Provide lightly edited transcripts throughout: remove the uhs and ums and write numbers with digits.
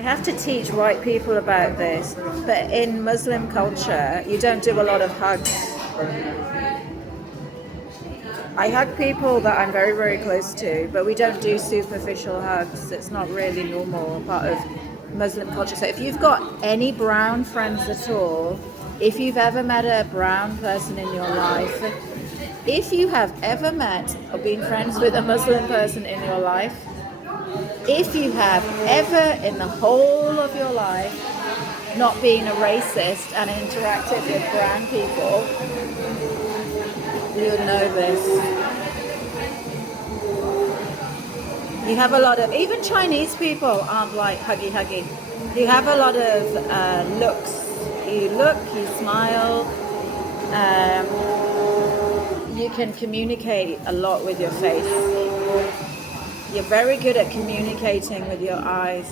I have to teach white people about this, but in Muslim culture, you don't do a lot of hugs. I hug people that I'm very, very close to, but we don't do superficial hugs. It's not really normal part of Muslim culture. So if you've got any brown friends at all, if you've ever met a brown person in your life, if you have ever met or been friends with a Muslim person in your life, if you have ever in the whole of your life not been a racist and interacted with brown people, you would know this. You have a lot of, even Chinese people aren't like huggy. You have a lot of looks. You look, you smile. You can communicate a lot with your face. You're very good at communicating with your eyes,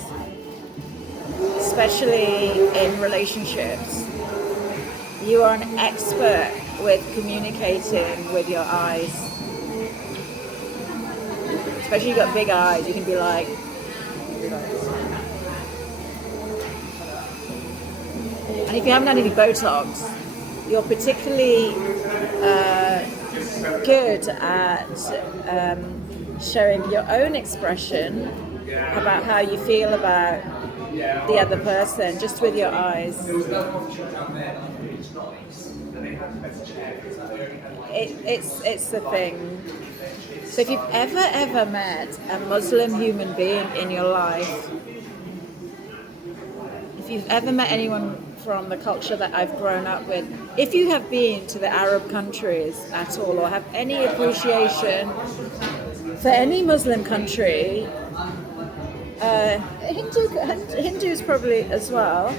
especially in relationships. You are an expert with communicating with your eyes. Especially you've got big eyes, you can be like, and if you haven't had any Botox, you're particularly good at showing your own expression about how you feel about the other person just with your eyes. It's the thing. So if you've ever met a Muslim human being in your life, if you've ever met anyone from the culture that I've grown up with, if you have been to the Arab countries at all or have any appreciation for any Muslim country, Hindus probably as well.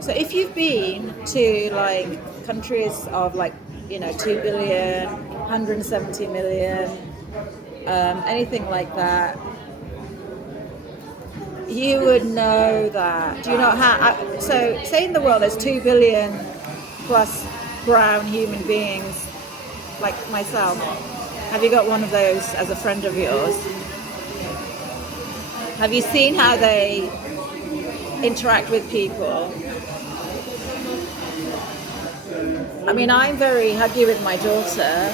So if you've been to like countries of like, 2 billion, 170 million, anything like that, you would know that. Do you know how? So say in the world there's 2 billion plus brown human beings like myself. Have you got one of those as a friend of yours? Have you seen how they interact with people? I mean, I'm very huggy with my daughter,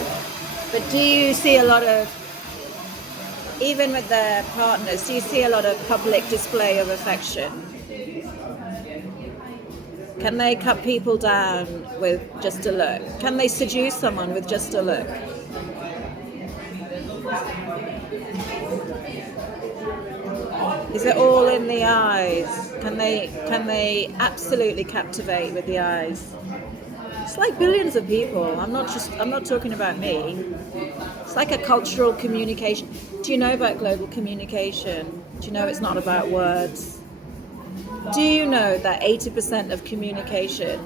but do you see a lot of, even with their partners, do you see a lot of public display of affection? Can they cut people down with just a look? Can they seduce someone with just a look? Is it all in the eyes? Can they absolutely captivate with the eyes? It's like billions of people. I'm not talking about me. It's like a cultural communication. Do you know about global communication? Do you know it's not about words? Do you know that 80% of communication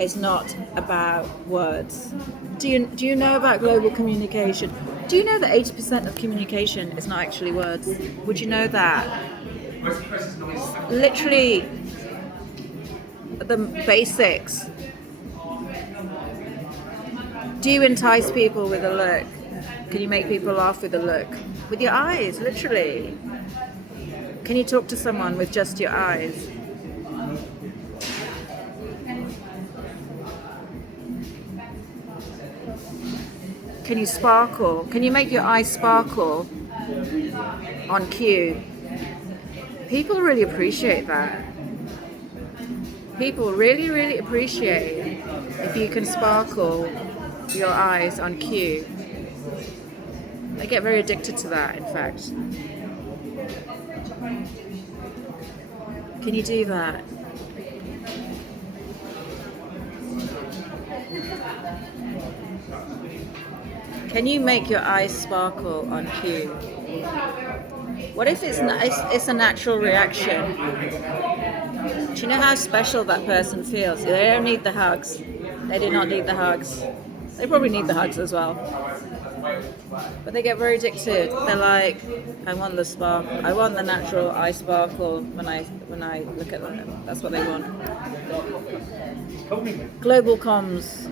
is not about words? Do you know about global communication? Do you know that 80% of communication is not actually words? Would you know that? Literally the basics. Do you entice people with a look? Can you make people laugh with a look? With your eyes, literally. Can you talk to someone with just your eyes? Can you sparkle? Can you make your eyes sparkle on cue? People really appreciate that. People really, really appreciate if you can sparkle your eyes on cue. I get very addicted to that, in fact. Can you do that? Can you make your eyes sparkle on cue? What if it's a natural reaction? Do you know how special that person feels? They don't need the hugs. They do not need the hugs. They probably need the hugs as well. But they get very addicted. They're like, I want the spark. I want the natural eye sparkle when I look at them. That's what they want. Global comms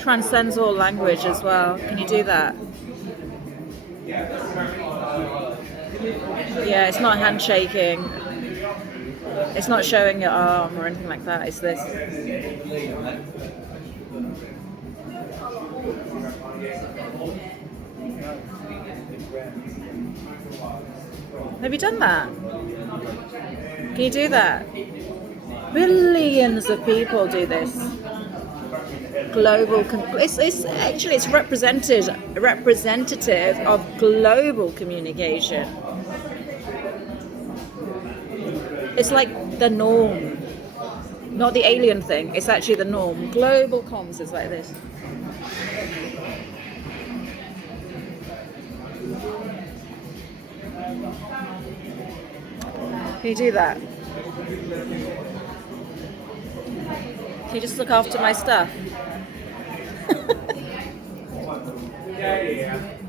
transcends all language as well. Can you do that? Yeah, it's not handshaking. It's not showing your arm or anything like that. It's this. Have you done that? Can you do that? Billions of people do this. It's actually it's representative of global communication. It's like the norm, not the alien thing. It's actually the norm. Global comms is like this. Can you do that? Can you just look after my stuff? Yeah.